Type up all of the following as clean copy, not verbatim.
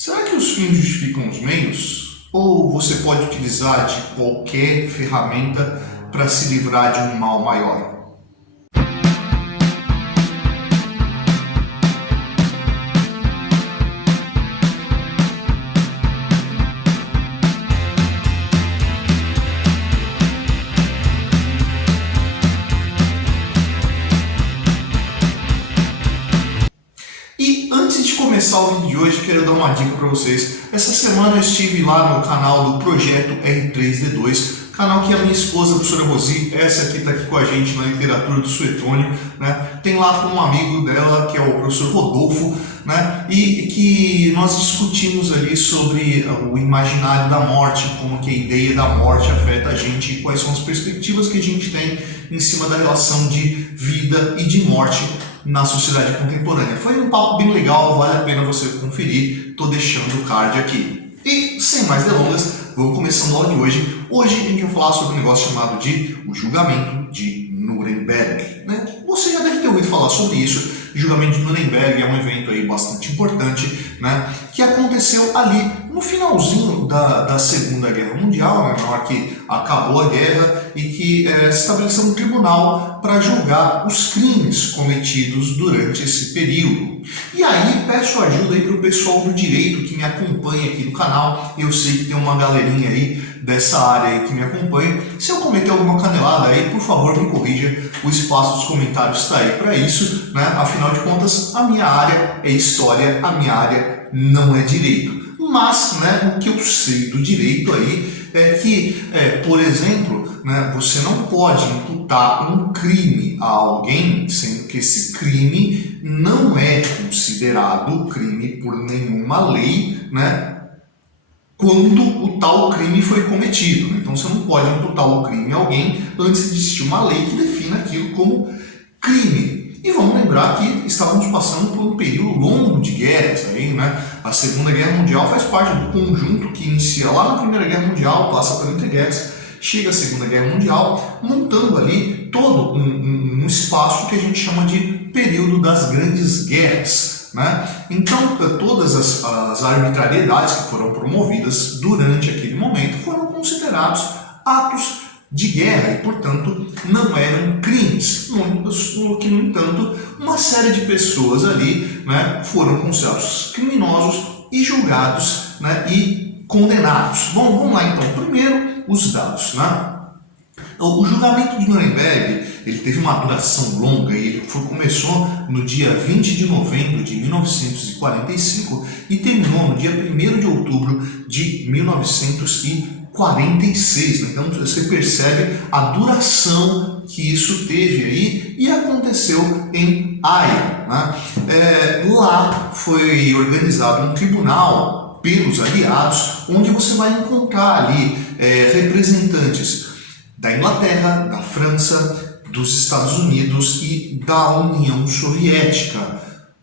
Será que os fins justificam os meios? Ou você pode utilizar de qualquer ferramenta para se livrar de um mal maior? E antes de começar o vídeo de hoje, quero dar uma dica para vocês. Essa semana eu estive lá no canal do Projeto R3D2, canal que a minha esposa, a professora Rosi, essa aqui está aqui com a gente na literatura do Suetônio, né? Tem lá um amigo dela, que é o professor Rodolfo, né? E que nós discutimos ali sobre o imaginário da morte, como que a ideia da morte afeta a gente e quais são as perspectivas que a gente tem em cima da relação de vida e de morte na sociedade contemporânea. Foi um papo bem legal, vale a pena você conferir, tô deixando o card aqui. E sem mais delongas, vamos começando a aula de hoje. Hoje a gente vai falar sobre um negócio chamado de o julgamento de Nuremberg, né? Você já deve ter ouvido falar sobre isso. O julgamento de Nuremberg é um evento aí bastante importante, né? Que aconteceu ali no finalzinho da Segunda Guerra Mundial, né? Na hora que acabou a guerra e que se estabeleceu um tribunal para julgar os crimes cometidos durante esse período. E aí peço ajuda aí para o pessoal do direito que me acompanha aqui no canal. Eu sei que tem uma galerinha aí dessa área aí que me acompanha. Se eu cometer alguma canelada aí, por favor me corrija. O espaço dos comentários está aí para isso, né? Afinal de contas, a minha área é história, a minha área não é direito. Mas, né, o que eu sei do direito aí é que, por exemplo, né, você não pode imputar um crime a alguém, sendo que esse crime não é considerado crime por nenhuma lei, né, quando o tal crime foi cometido. Então você não pode imputar o crime a alguém antes de existir uma lei que defina aquilo como crime. E vamos lembrar que estávamos passando por um período longo de guerras aí, né? A Segunda Guerra Mundial faz parte do conjunto que inicia lá na Primeira Guerra Mundial, passa por entreguerras, chega a Segunda Guerra Mundial, montando ali todo um espaço que a gente chama de período das grandes guerras, né? Então, todas as arbitrariedades que foram promovidas durante aquele momento foram considerados atos de guerra e, portanto, não eram crimes. Que, no entanto, uma série de pessoas ali, né, foram considerados criminosos e julgados, né, e condenados. Bom, vamos lá então. Primeiro, os dados, né? O julgamento de Nuremberg ele teve uma duração longa e ele começou no dia 20 de novembro de 1945 e terminou no dia 1º de outubro de 1946. Então você percebe a duração que isso teve aí e aconteceu em Haia, né? Lá foi organizado um tribunal pelos aliados, onde você vai encontrar ali representantes da Inglaterra, da França, dos Estados Unidos e da União Soviética.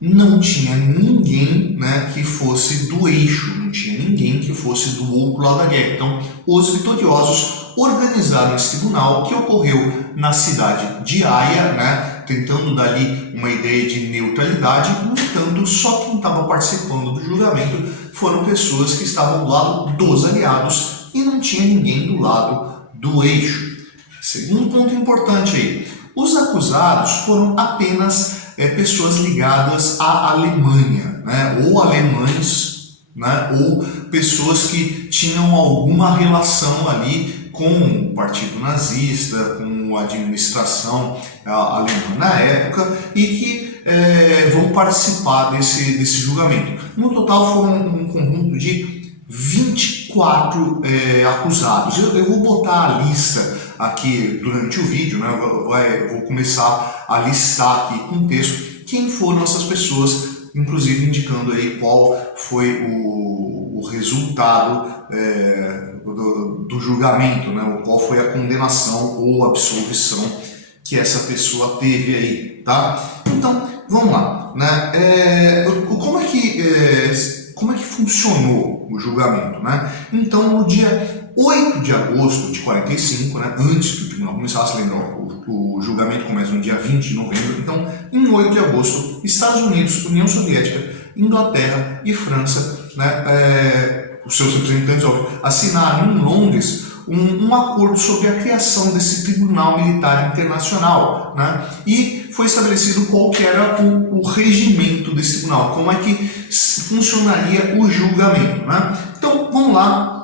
Não tinha ninguém, né, que fosse do eixo, não tinha ninguém que fosse do outro lado da guerra. Então, os vitoriosos organizaram esse tribunal que ocorreu na cidade de Haia, né, tentando dar ali uma ideia de neutralidade. No entanto, só quem estava participando do julgamento foram pessoas que estavam do lado dos aliados e não tinha ninguém do lado do eixo. Segundo ponto importante aí, os acusados foram apenas pessoas ligadas à Alemanha, né? Ou alemães, né? Ou pessoas que tinham alguma relação ali com o Partido Nazista, com a administração alemã na época e que vão participar desse julgamento. No total foram um conjunto de 24 acusados. Eu vou botar a lista aqui durante o vídeo, né? Eu vou começar a listar aqui com texto quem foram essas pessoas, inclusive indicando aí qual foi o resultado do julgamento, né? Qual foi a condenação ou absolvição que essa pessoa teve aí, tá? Então, vamos lá, né? Como é que funcionou o julgamento, né? Então, no dia 8 de agosto de 45, né, antes que o tribunal começasse, lembrar, o julgamento começa no dia 20 de novembro, então, em 8 de agosto, Estados Unidos, União Soviética Inglaterra e França, né, os seus representantes, óbvio, assinaram em Londres um acordo sobre a criação desse Tribunal Militar Internacional, né? E foi estabelecido qual que era o regimento desse tribunal, como é que funcionaria o julgamento, né? Então, vamos lá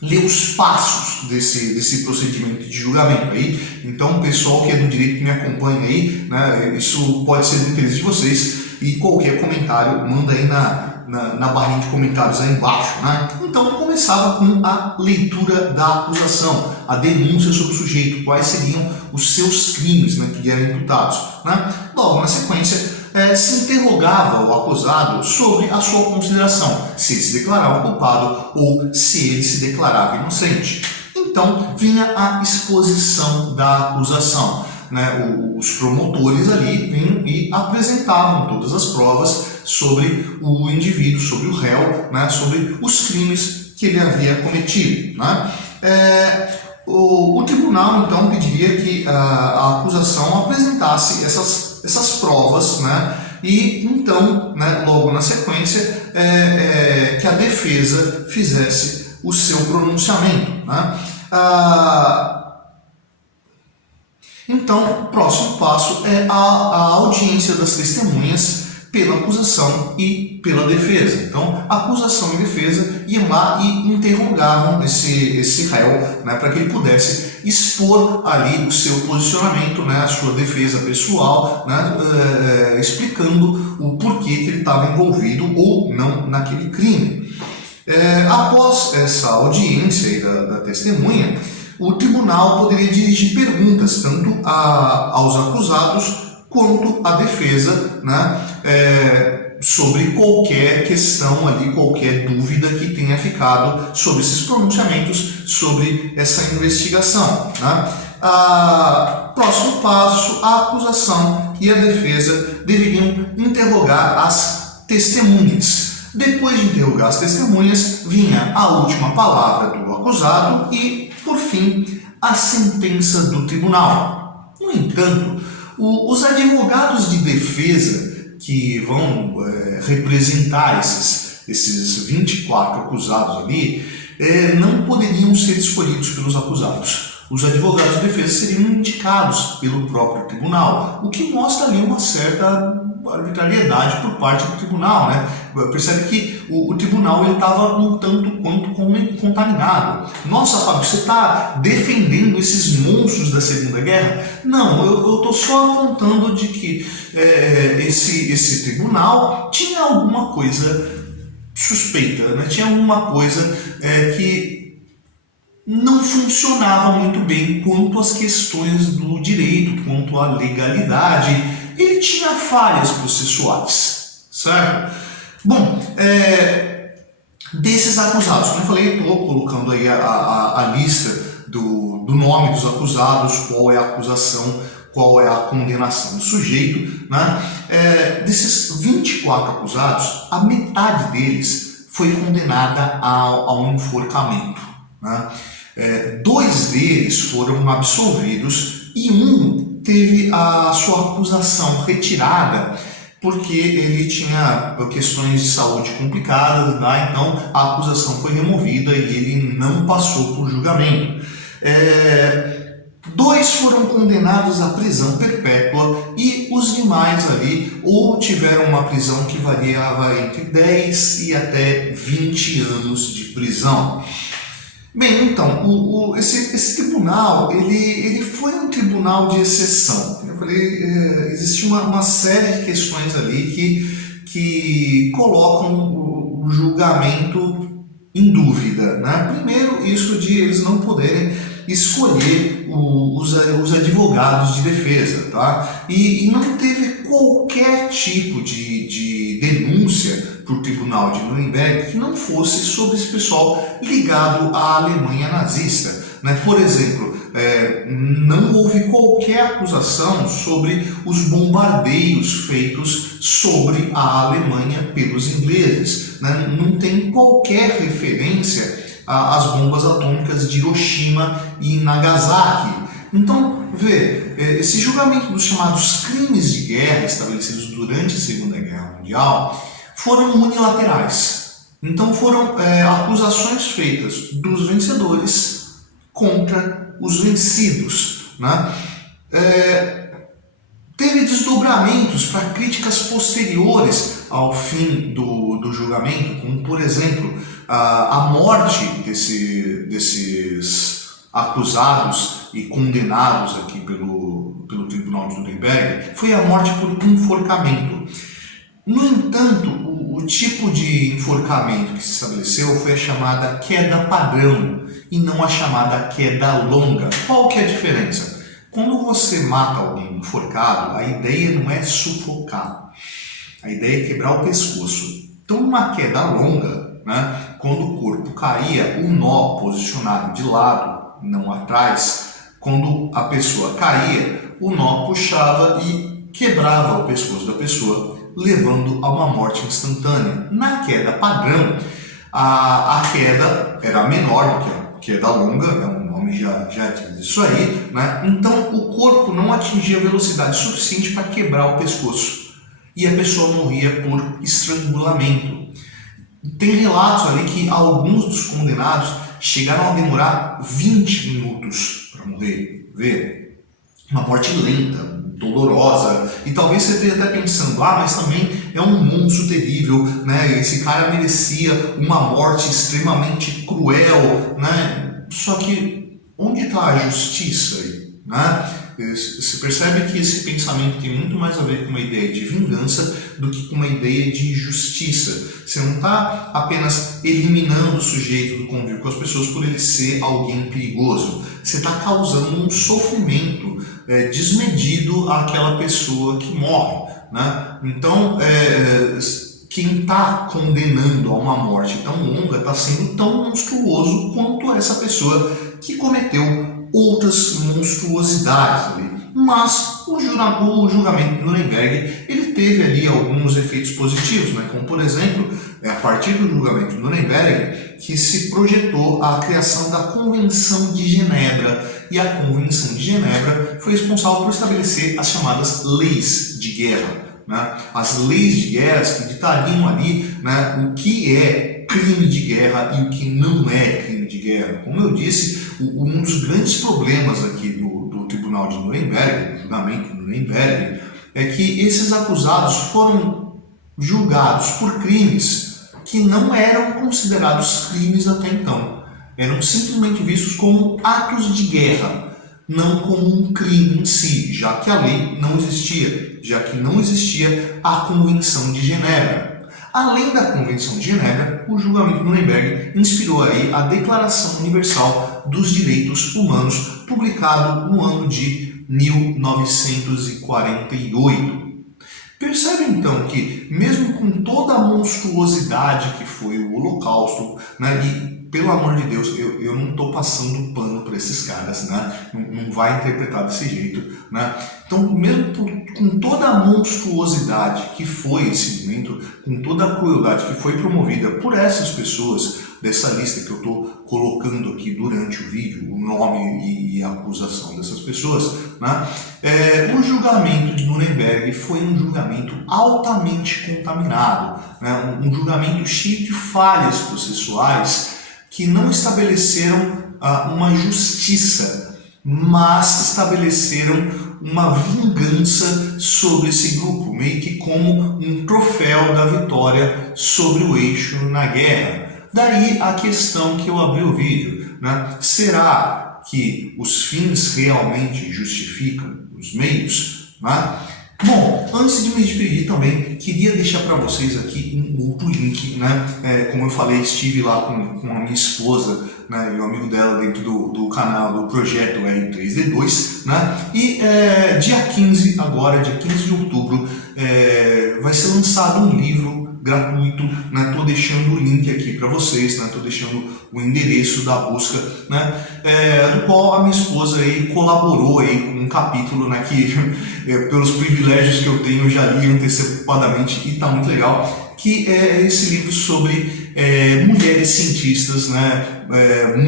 ler os passos desse procedimento de julgamento aí. Então, o pessoal que é do direito que me acompanha aí, né, isso pode ser do interesse de vocês, e qualquer comentário manda aí na barrinha de comentários aí embaixo, né? Então, começava com a leitura da acusação, a denúncia sobre o sujeito, quais seriam os seus crimes, né, que eram imputados, né? Logo, na sequência, se interrogava o acusado sobre a sua consideração, se ele se declarava culpado ou se ele se declarava inocente. Então, vinha a exposição da acusação, né? Os promotores ali vinham e apresentavam todas as provas sobre o indivíduo, sobre o réu, né? Sobre os crimes que ele havia cometido, né? O tribunal, então, pediria que a acusação apresentasse essas provas, né? E, então, né, logo na sequência, que a defesa fizesse o seu pronunciamento, né? Então, o próximo passo é a audiência das testemunhas pela acusação e pela defesa. Então, a acusação e a defesa iam lá e interrogavam esse réu, né, para que ele pudesse expor ali o seu posicionamento, né, a sua defesa pessoal, né, explicando o porquê que ele estava envolvido ou não naquele crime. Após essa audiência da testemunha, o tribunal poderia dirigir perguntas tanto aos acusados quanto à defesa, né, sobre qualquer questão ali, qualquer dúvida que tenha ficado sobre esses pronunciamentos, sobre essa investigação, né. Próximo passo, a acusação e a defesa deveriam interrogar as testemunhas. Depois de interrogar as testemunhas, vinha a última palavra do acusado e, por fim, a sentença do tribunal. No entanto, os advogados de defesa que vão representar esses 24 acusados ali, não poderiam ser escolhidos pelos acusados. Os advogados de defesa seriam indicados pelo próprio tribunal, o que mostra ali uma certa arbitrariedade por parte do tribunal, né? Percebe que o tribunal estava um tanto quanto contaminado. Nossa, Fábio, você está defendendo esses monstros da Segunda Guerra? Não, eu estou só apontando de que esse tribunal tinha alguma coisa suspeita, né? Tinha alguma coisa que não funcionava muito bem quanto às questões do direito, quanto à legalidade. Ele tinha falhas processuais, certo? Bom, desses acusados, como eu falei, estou colocando aí a lista do nome dos acusados, qual é a acusação, qual é a condenação do sujeito, né? Desses 24 acusados, a metade deles foi condenada ao enforcamento, né? 2 deles foram absolvidos e um teve a sua acusação retirada porque ele tinha questões de saúde complicadas, tá? Então a acusação foi removida e ele não passou por julgamento. 2 foram condenados à prisão perpétua e os demais ali ou tiveram uma prisão que variava entre 10 e até 20 anos de prisão. Bem, então, esse tribunal, ele foi um tribunal de exceção. Eu falei, existe uma série de questões ali que colocam o julgamento em dúvida, né? Primeiro, isso de eles não poderem escolher os advogados de defesa, tá? E não teve qualquer tipo de denúncia para o Tribunal de Nuremberg que não fosse sobre esse pessoal ligado à Alemanha nazista, né? Por exemplo, não houve qualquer acusação sobre os bombardeios feitos sobre a Alemanha pelos ingleses, né? Não tem qualquer referência às bombas atômicas de Hiroshima e Nagasaki. Então, esse julgamento dos chamados crimes de guerra estabelecidos durante a Segunda Guerra Mundial foram unilaterais. Então foram acusações feitas dos vencedores contra os vencidos, né? Teve desdobramentos para críticas posteriores ao fim do julgamento, como por exemplo a morte desses acusados e condenados aqui pelo Tribunal de Nuremberg, foi a morte por enforcamento. No entanto, o tipo de enforcamento que se estabeleceu foi a chamada queda padrão e não a chamada queda longa. Qual que é a diferença? Quando você mata alguém enforcado, a ideia não é sufocar, a ideia é quebrar o pescoço. Então, uma queda longa, né, quando o corpo caía, o nó posicionado de lado, não atrás, quando a pessoa caía, o nó puxava e quebrava o pescoço da pessoa, levando a uma morte instantânea. Na queda padrão, a queda era menor do que a queda longa, já diz isso aí, né? Então o corpo não atingia velocidade suficiente para quebrar o pescoço e a pessoa morria por estrangulamento. Tem relatos ali que alguns dos condenados chegaram a demorar 20 minutos para morrer. Vê? Uma morte lenta, dolorosa, e talvez você esteja até pensando, mas também é um monstro terrível, né? Esse cara merecia uma morte extremamente cruel, né? Só que onde está a justiça aí, né? Você percebe que esse pensamento tem muito mais a ver com uma ideia de vingança do que com uma ideia de justiça. Você não está apenas eliminando o sujeito do convívio com as pessoas por ele ser alguém perigoso. Você está causando um sofrimento desmedido àquela pessoa que morre, né? Então, quem está condenando a uma morte tão longa está sendo tão monstruoso quanto essa pessoa que cometeu outras monstruosidades ali. Mas o julgamento de Nuremberg ele teve ali alguns efeitos positivos, né? Como por exemplo, a partir do julgamento de Nuremberg que se projetou a criação da Convenção de Genebra, e a Convenção de Genebra foi responsável por estabelecer as chamadas leis de guerra. Né? As leis de guerra que ditariam ali, né, o que é crime de guerra e o que não é crime de guerra. Como eu disse, um dos grandes problemas aqui do Tribunal de Nuremberg, do julgamento de Nuremberg, é que esses acusados foram julgados por crimes que não eram considerados crimes até então. Eram simplesmente vistos como atos de guerra, não como um crime em si, já que a lei não existia, já que não existia a Convenção de Genebra. Além da Convenção de Genebra, o julgamento de Nuremberg inspirou aí a Declaração Universal dos Direitos Humanos, publicado no ano de 1948. Percebe então que, mesmo com toda a monstruosidade que foi o Holocausto, né, e pelo amor de Deus, eu não estou passando pano para esses caras, né? Não vai interpretar desse jeito, né? Então, mesmo com toda a monstruosidade que foi esse momento, com toda a crueldade que foi promovida por essas pessoas, dessa lista que eu estou colocando aqui durante o vídeo, o nome e a acusação dessas pessoas, né? O julgamento de Nuremberg foi um julgamento altamente contaminado, né? Um julgamento cheio de falhas processuais que não estabeleceram uma justiça, mas estabeleceram uma vingança sobre esse grupo, meio que como um troféu da vitória sobre o eixo na guerra. Daí a questão que eu abri o vídeo, né? Será que os fins realmente justificam os meios, né? Bom, antes de me despedir também, queria deixar para vocês aqui um outro link, né? Como eu falei, estive lá com a minha esposa, né, e o amigo dela dentro do canal do projeto R3D2, né? E dia 15 de outubro, vai ser lançado um livro gratuito, né? Tô deixando o link aqui para vocês, né? Tô deixando o endereço da busca, né? Do qual a minha esposa aí colaborou aí com um capítulo, né? Que pelos privilégios que eu tenho eu já li antecipadamente e tá muito legal, que é esse livro sobre mulheres cientistas, né?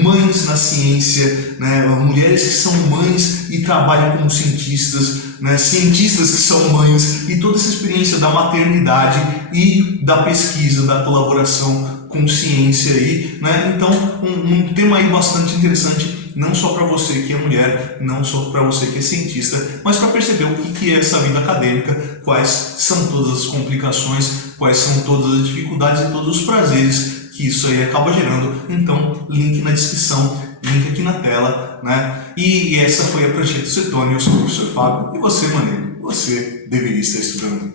Mães na ciência, né? Mulheres que são mães e trabalham como cientistas, né, cientistas que são mães, e toda essa experiência da maternidade e da pesquisa, da colaboração com ciência aí, né? Então, um tema aí bastante interessante, não só para você que é mulher, não só para você que é cientista, mas para perceber o que é essa vida acadêmica, quais são todas as complicações, quais são todas as dificuldades e todos os prazeres que isso aí acaba gerando. Então, link na descrição, link aqui na tela, né? E essa foi a Prancheta Cetone, eu sou o professor Fábio, e você, maneiro, você deveria estar estudando.